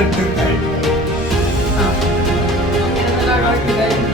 okay. Thank okay. you